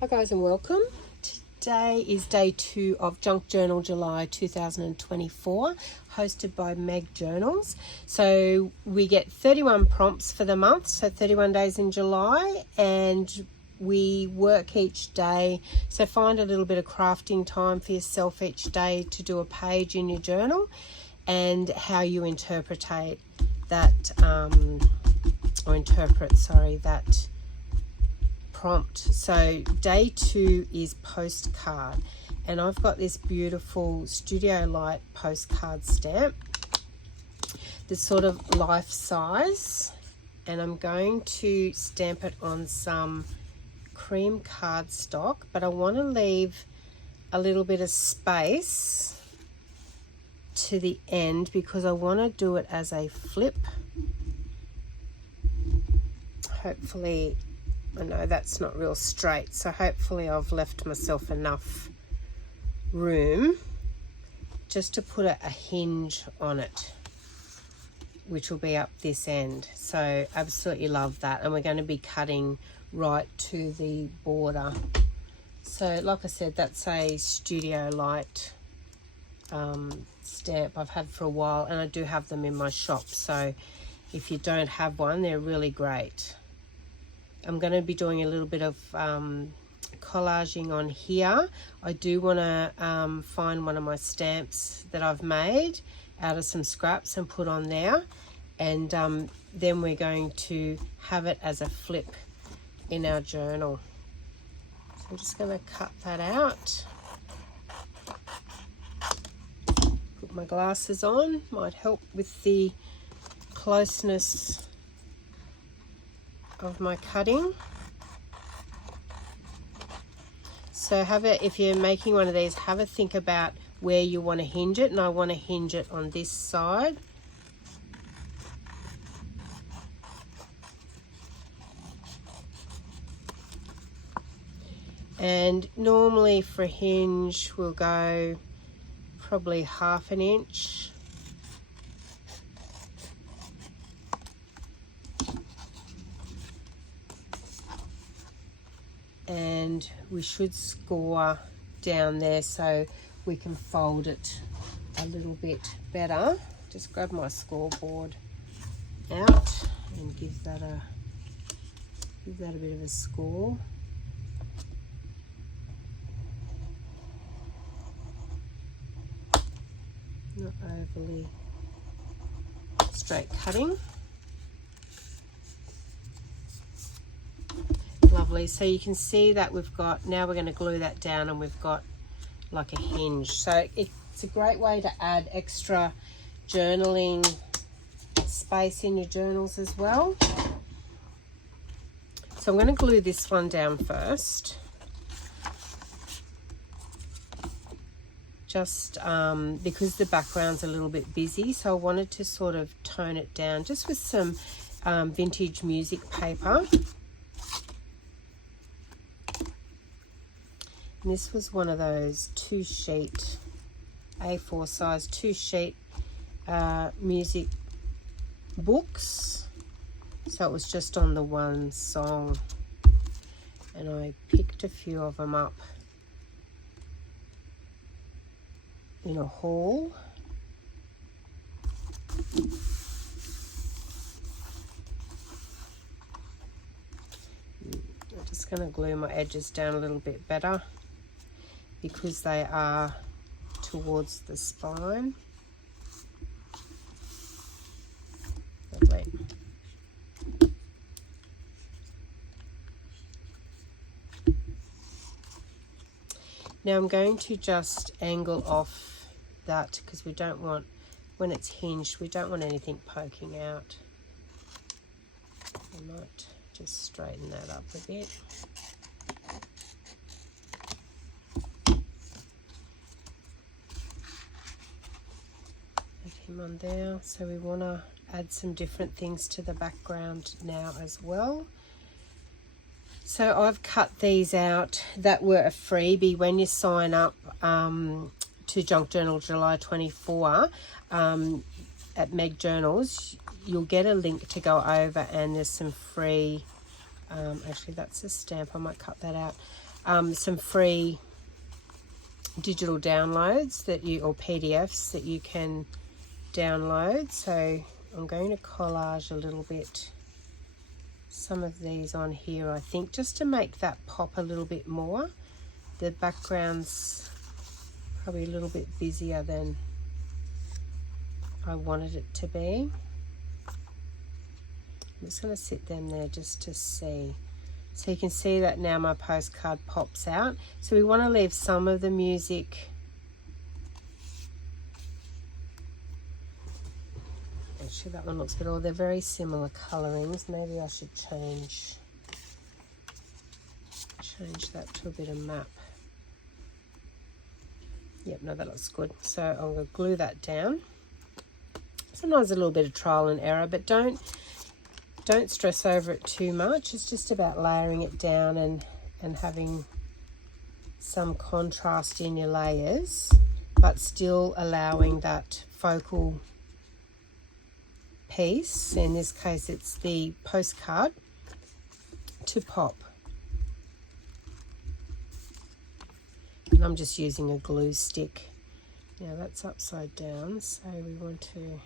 Hi guys and welcome. Today is day 2 of Junk Journal July 2024, hosted by Meg Journals. So we get 31 prompts for the month, so 31 days in July, and we work each day. So find a little bit of crafting time for yourself each day to do a page in your journal and how you interpret that, that prompt. So day 2 is postcard, and I've got this beautiful Studio Light postcard stamp that's sort of life size, and I'm going to stamp it on some cream cardstock, but I want to leave a little bit of space to the end because I want to do it as a flip. Hopefully, I know that's not real straight, so hopefully I've left myself enough room just to put a hinge on it, which will be up this end. So absolutely love that, and we're going to be cutting right to the border. So like I said, that's a Studio Light stamp I've had for a while, and I do have them in my shop, so if you don't have one, they're really great. I'm going to be doing a little bit of collaging on here. I do want to find one of my stamps that I've made out of some scraps and put on there, and then we're going to have it as a flip in our journal. So I'm just going to cut that out. Put my glasses on, might help with the closeness of my cutting. So if you're making one of these, have a think about where you want to hinge it, and I want to hinge it on this side. And normally for a hinge we'll go probably 1/2 inch. And we should score down there so we can fold it a little bit better. Just grab my scoreboard out and give that a bit of a score. Not overly straight cutting. Lovely. So you can see that we've got, now we're going to glue that down, and we've got like a hinge. So it's a great way to add extra journaling space in your journals as well. So I'm going to glue this one down first, just because the background's a little bit busy, so I wanted to sort of tone it down just with some vintage music paper. And this was one of those 2-sheet, A4 size 2-sheet music books. So it was just on the one song, and I picked a few of them up in a haul. I'm just going to glue my edges down a little bit better because they are towards the spine. Lovely. Now I'm going to just angle off that because we don't want, when it's hinged, we don't want anything poking out. I might just straighten that up a bit. On there. So we want to add some different things to the background now as well. So I've cut these out that were a freebie when you sign up to Junk Journal July 24 at Meg Journals. You'll get a link to go over, and there's some free actually that's a stamp, I might cut that out. some free digital downloads that you, or PDFs that you can download. So I'm going to collage a little bit some of these on here, I think, just to make that pop a little bit more. The background's probably a little bit busier than I wanted it to be. I'm just going to sit them there just to see. So you can see that now my postcard pops out. So we want to leave some of the music. Actually, that one looks good. Oh, they're very similar colorings. Maybe I should change that to a bit of map. Yep, no, that looks good. So I'm going to glue that down. Sometimes a little bit of trial and error, but don't stress over it too much. It's just about layering it down and having some contrast in your layers, but still allowing that focal piece, in this case it's the postcard, to pop. And I'm just using a glue stick. Now that's upside down, so we want to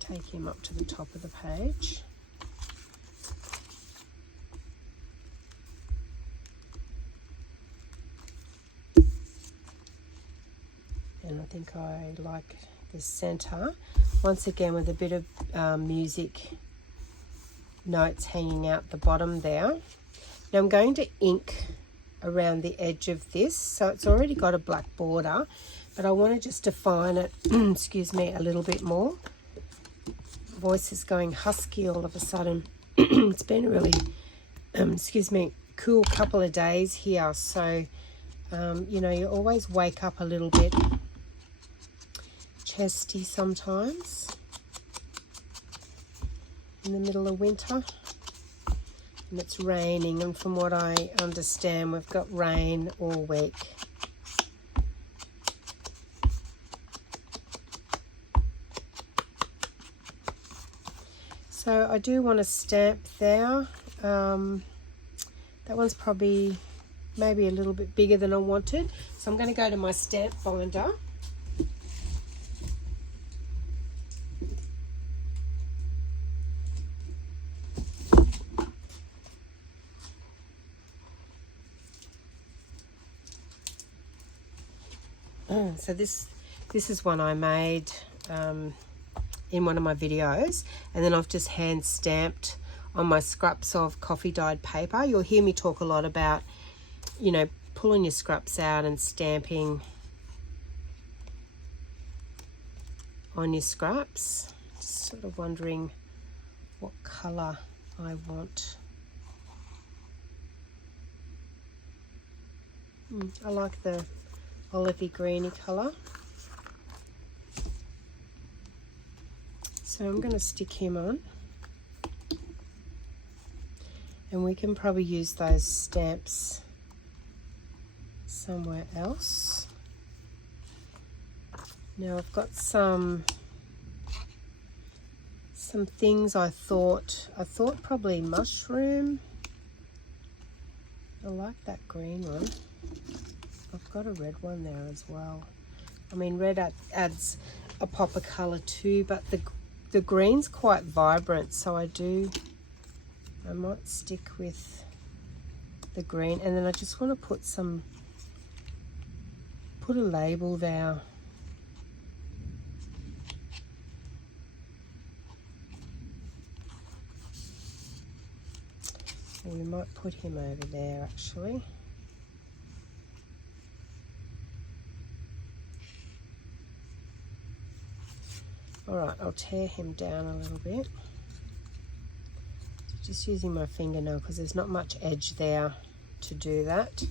take him up to the top of the page. And I think I like the center, once again with a bit of music notes hanging out the bottom there. Now I'm going to ink around the edge of this, so it's already got a black border, but I want to just define it excuse me, a little bit more. Voice is going husky all of a sudden. It's been a really excuse me, cool couple of days here, so you know, you always wake up a little bit chesty sometimes in the middle of winter. And it's raining, and from what I understand, we've got rain all week. So I do want to stamp there. That one's probably maybe a little bit bigger than I wanted. So I'm going to go to my stamp binder. So this is one I made in one of my videos, and then I've just hand stamped on my scraps of coffee dyed paper. You'll hear me talk a lot about, you know, pulling your scraps out and stamping on your scraps. Just sort of wondering what colour I want. I like the olivey greeny colour. So I'm going to stick him on, and we can probably use those stamps somewhere else. Now I've got some things I thought probably mushroom. I like that green one. I've got a red one there as well. I mean, red adds a pop of colour too, but the green's quite vibrant, so I might stick with the green. And then I just want to put a label there. So we might put him over there actually. Alright, I'll tear him down a little bit. Just using my fingernail because there's not much edge there to do that.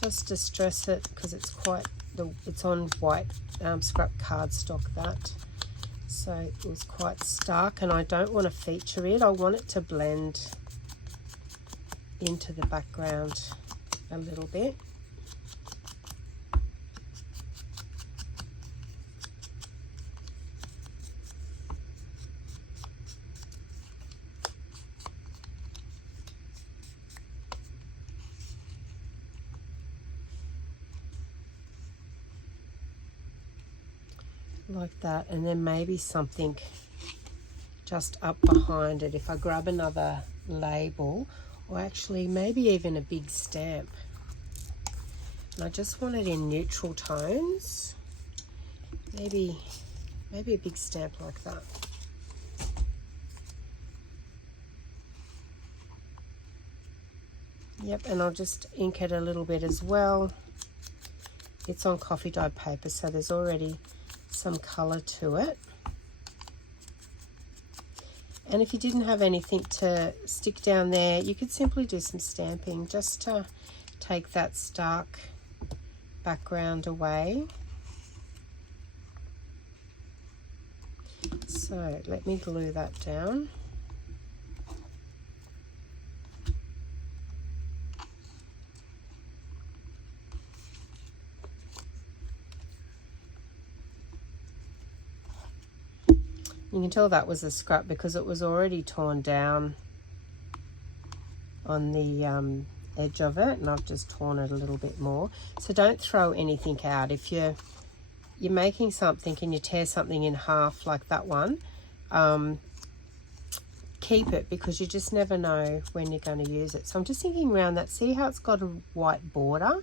Just to stress it because it's it's on white scrap cardstock, that. So it was quite stark, and I don't want to feature it. I want it to blend into the background a little bit. like that, and then maybe something just up behind it if I grab another label, or actually maybe even a big stamp. And I just want it in neutral tones. Maybe a big stamp like that. Yep, and I'll just ink it a little bit as well. It's on coffee dyed paper, so there's already some colour to it. And if you didn't have anything to stick down there, you could simply do some stamping just to take that stark background away. So let me glue that down. You can tell that was a scrap because it was already torn down on the edge of it, and I've just torn it a little bit more. So don't throw anything out. If you're making something and you tear something in half like that one, keep it, because you just never know when you're going to use it. So I'm just thinking around that. See how it's got a white border?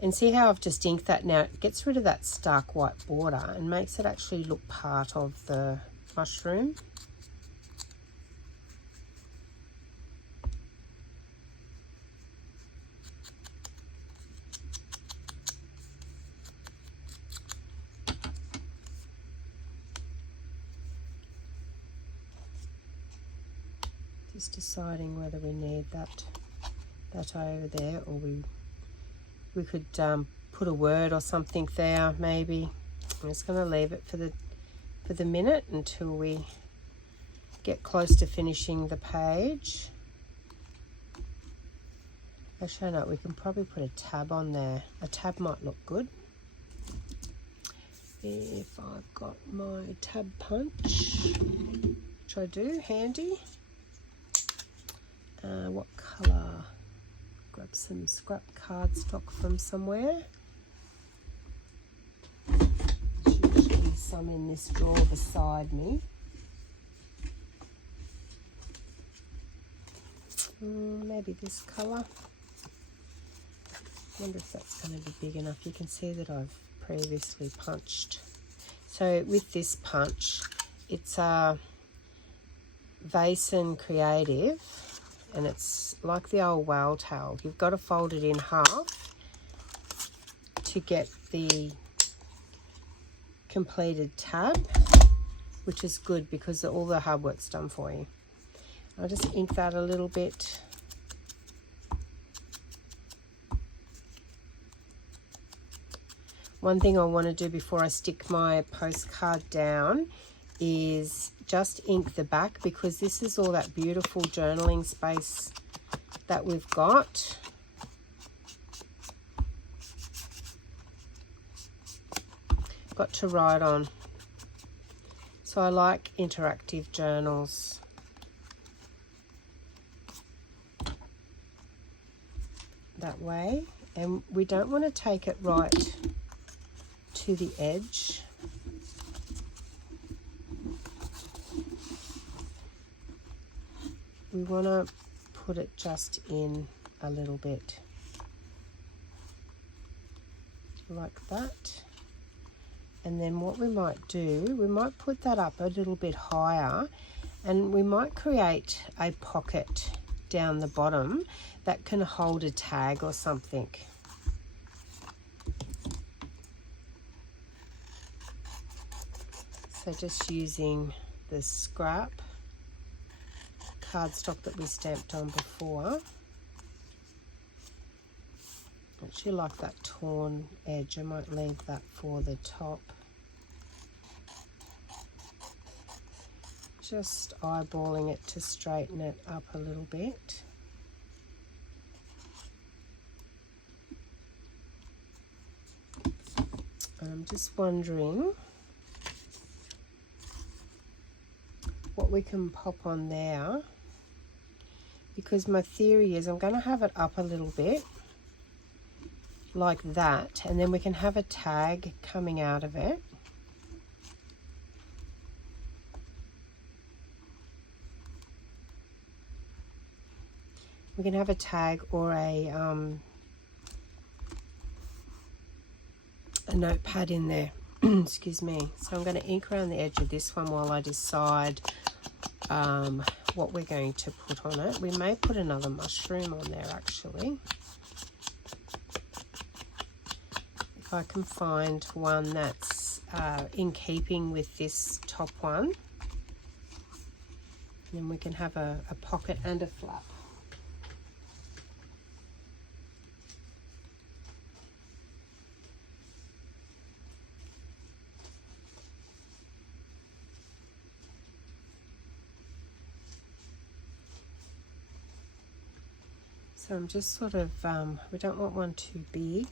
And see how I've just inked that now? It gets rid of that stark white border and makes it actually look part of the mushroom. Just deciding whether we need that over there, or we could put a word or something there maybe. I'm just going to leave it for the minute until we get close to finishing the page. Actually, no, we can probably put a tab on there. A tab might look good. If I've got my tab punch, which I do, handy. What colour? Grab some scrap cardstock from somewhere. There's usually some in this drawer beside me. Maybe this colour. Wonder if that's going to be big enough. You can see that I've previously punched. So with this punch, it's a Vason Creative, and it's like the old whale tail. You've got to fold it in half to get the completed tab, which is good because all the hard work's done for you. I'll just ink that a little bit. One thing I want to do before I stick my postcard down is just ink the back, because this is all that beautiful journaling space that we've got. Got to write on. So I like interactive journals. That way, and we don't want to take it right to the edge. We want to put it just in a little bit like that. And then what we might do, we might put that up a little bit higher, and we might create a pocket down the bottom that can hold a tag or something. So just using the scrap cardstock that we stamped on before. I actually like that torn edge. I might leave that for the top. Just eyeballing it to straighten it up a little bit. And I'm just wondering what we can pop on there, because my theory is I'm going to have it up a little bit like that, and then we can have a tag coming out of it. We can have a tag or a notepad in there. Excuse me. So I'm going to ink around the edge of this one while I decide what we're going to put on it. We may put another mushroom on there actually. If I can find one that's in keeping with this top one. And then we can have a pocket and a flap. So I'm just sort of, we don't want one too big,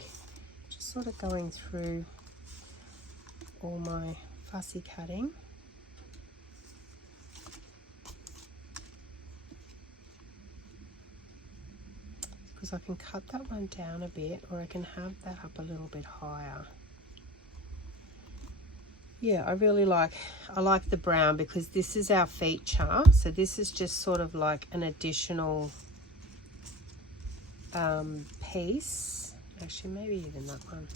just sort of going through all my fussy cutting. Because I can cut that one down a bit, or I can have that up a little bit higher. Yeah, I like the brown because this is our feature. So this is just sort of like an additional piece. Actually, maybe even that one.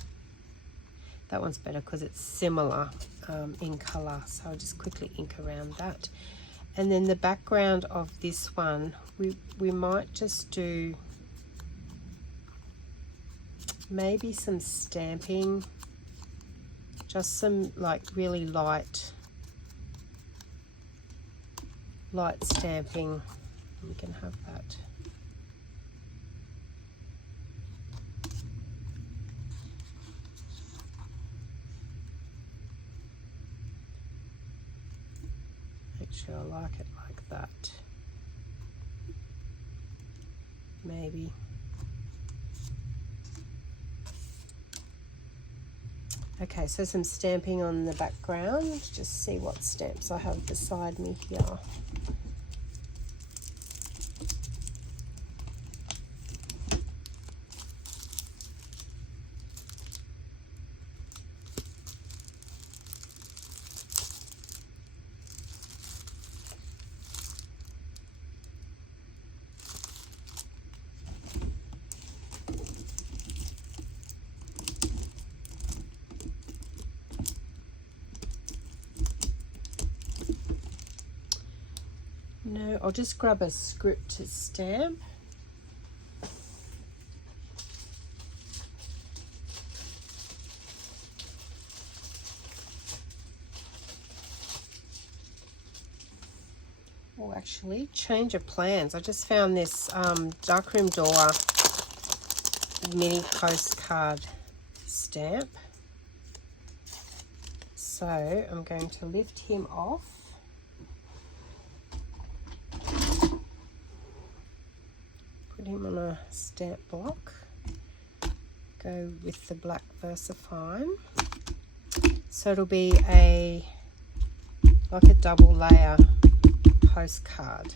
That one's better because it's similar in color. So I'll just quickly ink around that. And then the background of this one, we might just do maybe some stamping, just some like really light stamping. We can have that. Actually, I like it like that. Maybe. Okay, so some stamping on the background. Just see what stamps I have beside me here. No, I'll just grab a script stamp. Oh, actually, change of plans. I just found this darkroom door mini postcard stamp. So I'm going to lift him off. Put him on a stamp block. Go with the black VersaFine. So it'll be like a double layer postcard.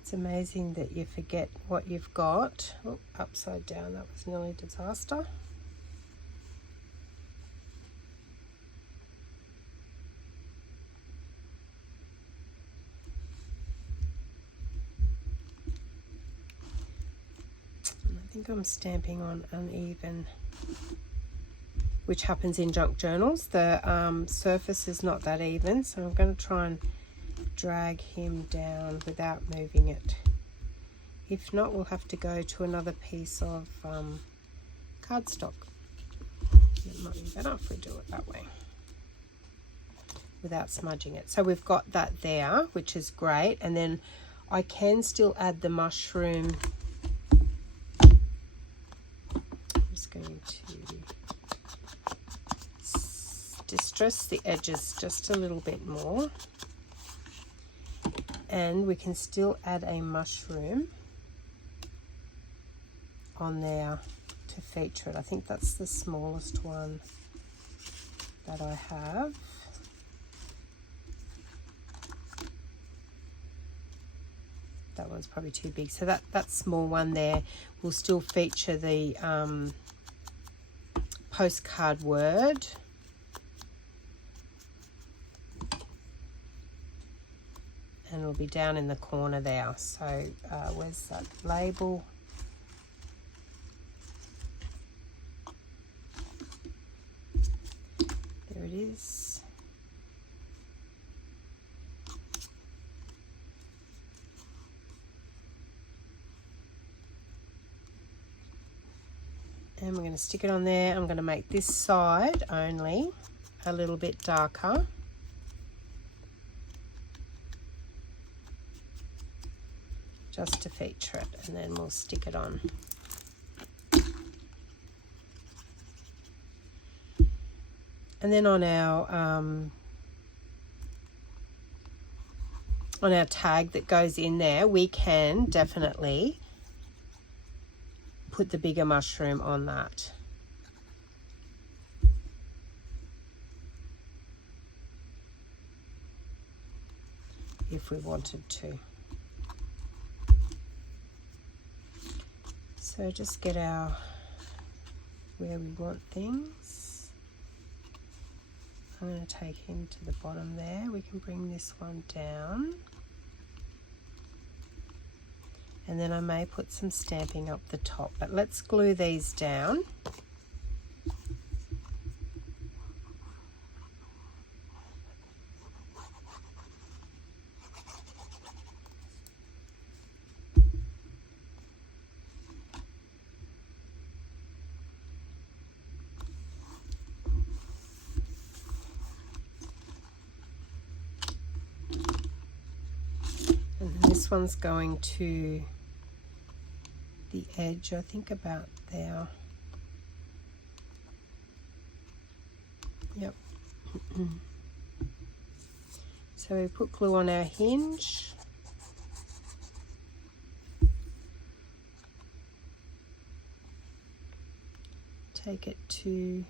It's amazing that you forget what you've got. Oh, upside down, that was nearly a disaster. I think I'm stamping on uneven, which happens in junk journals. The surface is not that even, so I'm going to try and drag him down without moving it. If not, we'll have to go to another piece of cardstock. It might be better if we do it that way, without smudging it. So we've got that there, which is great, and then I can still add the mushroom. I'm just going to distress the edges just a little bit more, and we can still add a mushroom on there to feature it. I think that's the smallest one that I have. That one's probably too big, so that small one there will still feature the postcard word. and it'll be down in the corner there. So where's that label? There it is. And we're going to stick it on there. I'm going to make this side only a little bit darker. Just to feature it, and then we'll stick it on. And then on our tag that goes in there, we can definitely put the bigger mushroom on that. If we wanted to. So just get our where we want things. I'm going to take him to the bottom there. We can bring this one down. And then I may put some stamping up the top, but let's glue these down. And this one's going to the edge, I think about there. Yep. So we put glue on our hinge. Take it to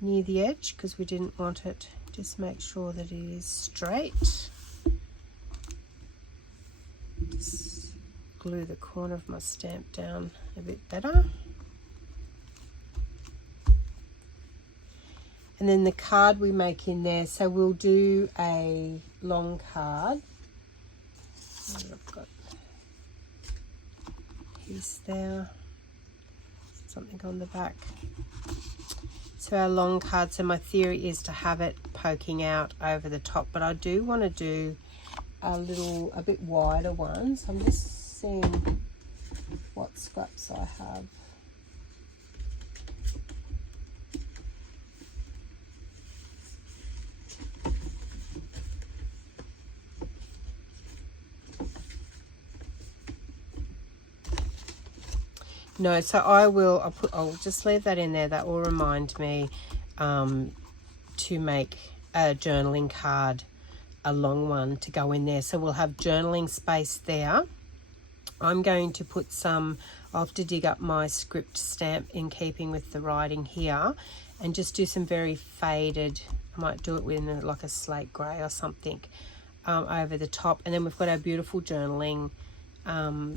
near the edge because we didn't want it. Just make sure that it is straight. Just glue the corner of my stamp down a bit better. And then the card we make in there, so we'll do a long card. I've got a piece there, something on the back. So our long card, so my theory is to have it poking out over the top, but I do want to do a bit wider one, so I'm just seeing what scraps I have. No, so I'll just leave that in there. That will remind me to make a journaling card, a long one to go in there. So we'll have journaling space there. I'm going to put some, I'll have to dig up my script stamp in keeping with the writing here and just do some very faded, I might do it with like a slate grey or something over the top. And then we've got our beautiful journaling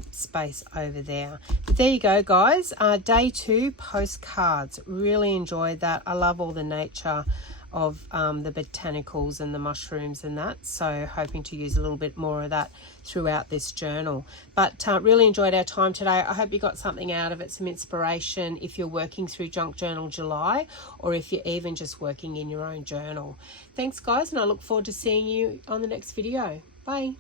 space over there. But there you go, guys. Day 2, postcards. Really enjoyed that. I love all the nature of the botanicals and the mushrooms and that, so hoping to use a little bit more of that throughout this journal. But really enjoyed our time today. I hope you got something out of it, some inspiration if you're working through Junk Journal July, or if you're even just working in your own journal. Thanks, guys, and I look forward to seeing you on the next video. Bye.